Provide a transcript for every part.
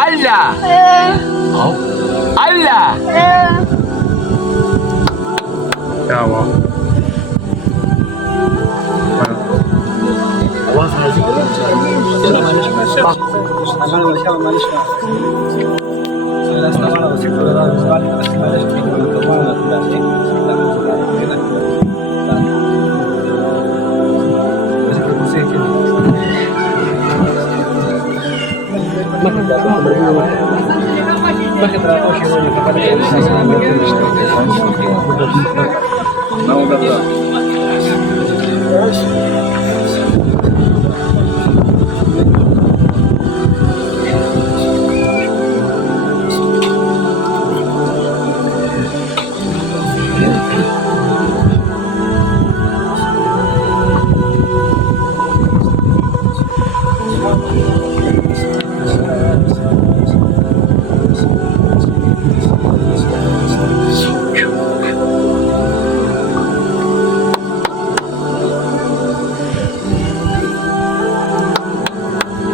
Allah. Hop. Allah. Bravo. Awas lagi. Bak.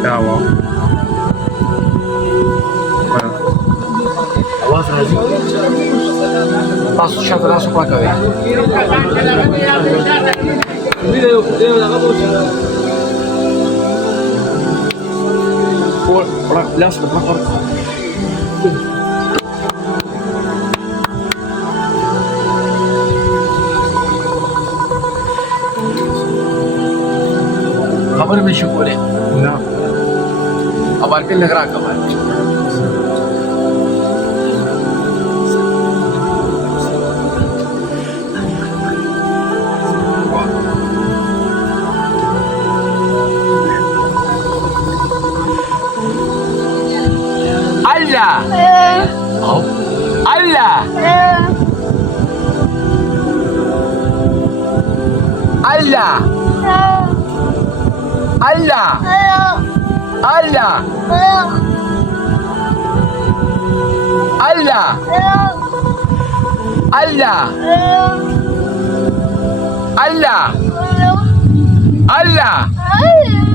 Bravo. Awas lagi. Passo chapéu só para cair. Las por खबर में शुक्र है ना अब आके लग रहा खबर Allah. Hop. Allah. Allah. Allah. Allah. Allah. Allah. Allah. Allah.